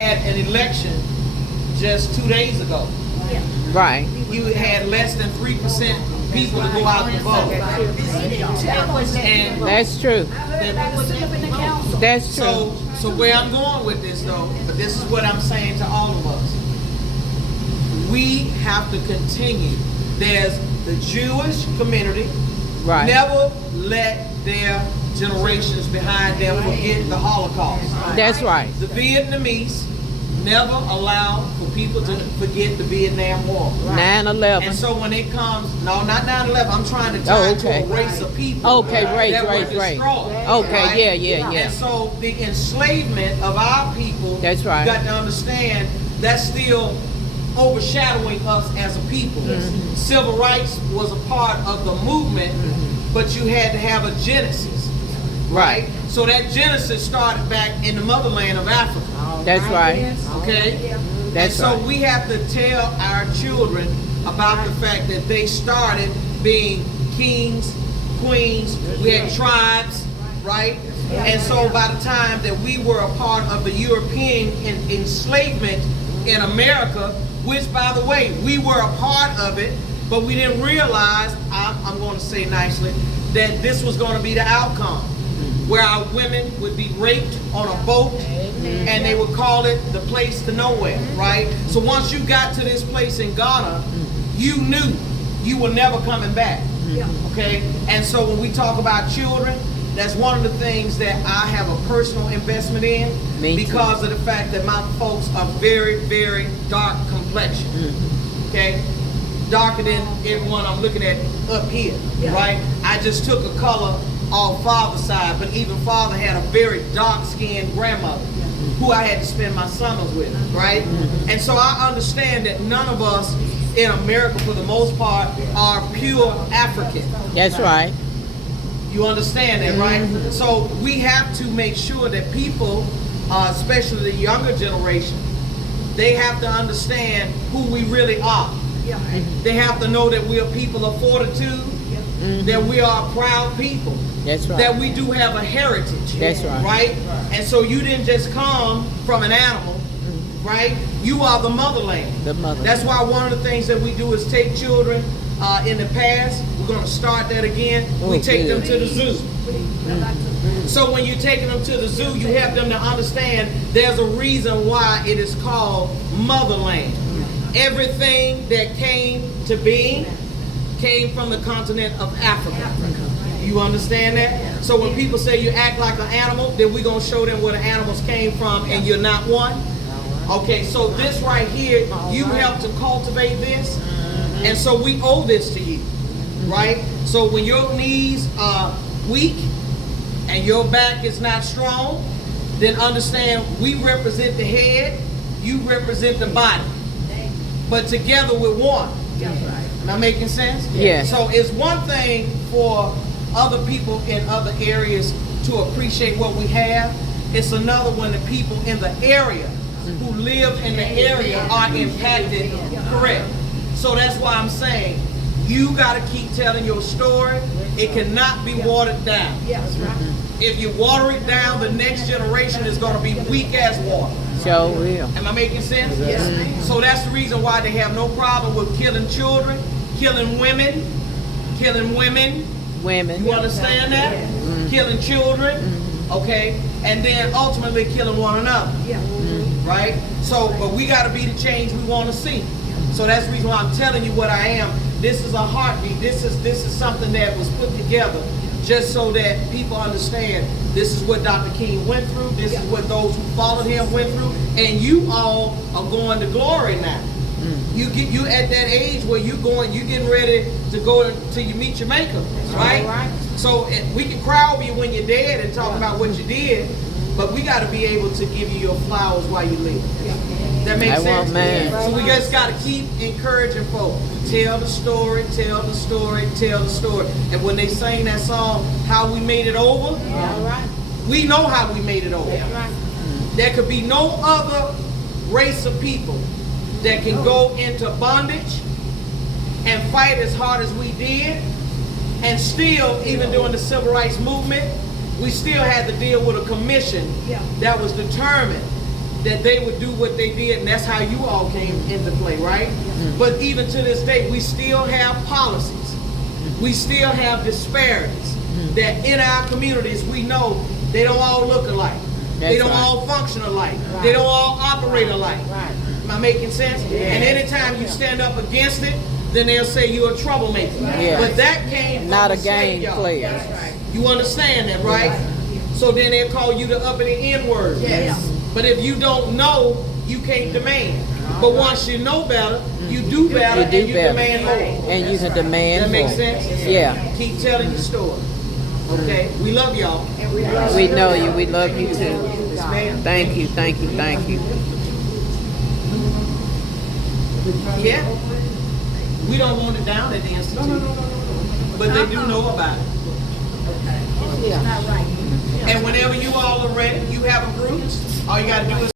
had an election just 2 days ago. Right. You had less than 3% people to go out and vote. And That's true. That's true. so where I'm going with this though, but this is what I'm saying to all of us. We have to continue. There's the Jewish community. Right. Never let their generations behind them forget the Holocaust. That's right. The Vietnamese never allow for people to forget the Vietnam War. 9/11. And so when it comes, no, not 9/11, I'm trying to tie it to a race of people Okay, race, that were race. destroyed. Okay, right? yeah. And so the enslavement of our people, That's right. you got to understand, that's still overshadowing us as a people. Mm-hmm. Civil rights was a part of the movement, but you had to have a genesis. Right? So that genesis started back in the motherland of Africa. That's right. Okay? That's and so right. we have to tell our children about the fact that they started being kings, queens, we had tribes, right? And so by the time that we were a part of the European enslavement in America, which by the way, we were a part of it, but we didn't realize, I'm going to say nicely, that this was going to be the outcome, where our women would be raped on a boat, and they would call it the place to nowhere, right? So once you got to this place in Ghana, you knew you were never coming back, okay? And so when we talk about children, that's one of the things that I have a personal investment in because of the fact that my folks are very, very dark complexion, okay? Darker than everyone I'm looking at up here, right? I just took a color on father's side, but even father had a very dark-skinned grandmother who I had to spend my summers with, right? And so I understand that none of us in America, for the most part, are pure African. That's right. You understand that, right? So we have to make sure that people, especially the younger generation, they have to understand who we really are. They have to know that we are people of fortitude, that we are proud people. That's right. That we do have a heritage. That's right. Right? And so you didn't just come from an animal, right? You are the motherland. The motherland. That's why one of the things that we do is take children in the past. We're going to start that again. We take them to the zoo. So when you're taking them to the zoo, you have them to understand there's a reason why it is called motherland. Everything that came to being came from the continent of Africa. You understand that? So when people say you act like an animal, then we're going to show them where the animals came from and you're not one. Okay, so this right here, you helped to cultivate this. And so we owe this to you, right? So when your knees are weak and your back is not strong, then understand we represent the head, you represent the body. But together we're one. Am I making sense? Yeah. So it's one thing for other people in other areas to appreciate what we have. It's another when the people in the area who live in the area are impacted. Correct. So that's why I'm saying you got to keep telling your story. It cannot be watered down. If you water it down, the next generation is going to be weak as water. Sure will. Am I making sense? Yes. So that's the reason why they have no problem with killing children, killing women. Women. You understand that? Killing children, okay? And then ultimately killing one another, right? So, but we got to be the change we want to see. So that's the reason why I'm telling you what I am. This is a heartbeat. This is something that was put together just so that people understand this is what Dr. King went through. This is what those who followed him went through. And you all are going to glory now. You at that age where you getting ready to go till you meet your maker, right? So we can cry over you when you're dead and talk about what you did, but we got to be able to give you your flowers while you live. That makes sense? So we just got to keep encouraging folks. Tell the story, tell the story, tell the story. And when they sing that song, How We Made It Over, we know how we made it over. There could be no other race of people that can go into bondage and fight as hard as we did, and still, even during the civil rights movement, we still had to deal with a commission that was determined that they would do what they did, and that's how you all came into play, right? But even to this day, we still have policies. We still have disparities that in our communities we know they don't all look alike. They don't all function alike. They don't all operate alike. Am I making sense? And anytime you stand up against it, then they'll say you're a troublemaker. Yeah. But that came from Not the a game slave yard. player. You understand that, right? So then they'll call you the uppity N-word. But if you don't know, you can't demand. But once you know better, you do better, You do and you better. demand more. And you can demand That makes more. sense? Yeah. Keep telling your story. Okay? We love y'all. We know you. We love you too. Yes, ma'am. Thank you, thank you, thank you. Yeah. We don't want it down at the Institute. But they do know about it. Yeah. And whenever you all are ready, you have a group, all you got to do is